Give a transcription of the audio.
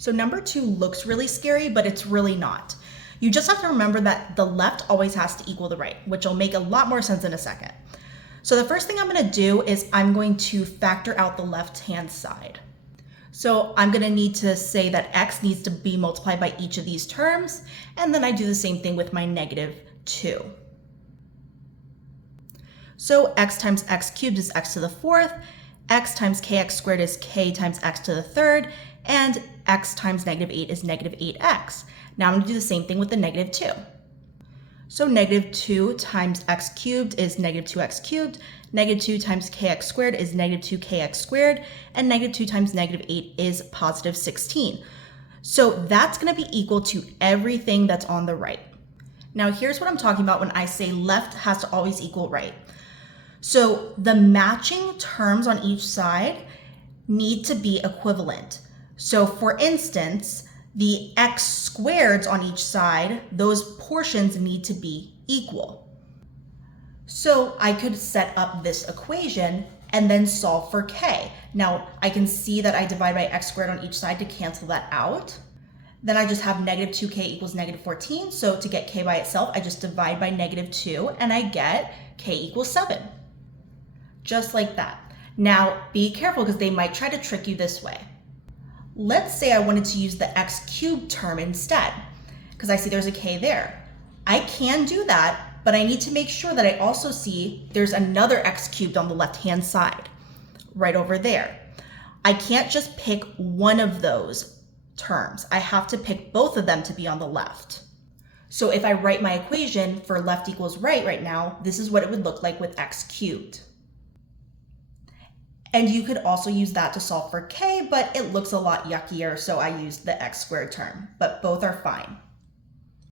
So number 2 looks really scary, but it's really not. You just have to remember that the left always has to equal the right, which will make a lot more sense in a second. So the first thing I'm going to do is I'm going to factor out the left-hand side. So I'm going to need to say that x needs to be multiplied by each of these terms, and then I do the same thing with my -2. So x times x cubed is x to the 4th, x times kx squared is k times x to the 3rd, and x times -8 is -8x. Now I'm going to do the same thing with the -2. So -2 times x cubed is -2x cubed, -2 times kx squared is -2kx squared, and -2 times -8 is +16. So that's going to be equal to everything that's on the right. Now here's what I'm talking about when I say left has to always equal right. So the matching terms on each side need to be equivalent. So for instance, the x squareds on each side, those portions need to be equal. So I could set up this equation and then solve for k. Now I can see that I divide by x squared on each side to cancel that out. Then I just have -2k equals -14. So to get k by itself, I just divide by -2 and I get k equals 7. Just like that. Now be careful because they might try to trick you this way. Let's say I wanted to use the x cubed term instead, because I see there's a k there. I can do that, but I need to make sure that I also see there's another x cubed on the left-hand side, right over there. I can't just pick one of those terms. I have to pick both of them to be on the left. So if I write my equation for left equals right now, this is what it would look like with x cubed. And you could also use that to solve for k, but it looks a lot yuckier, so I used the x squared term, but both are fine.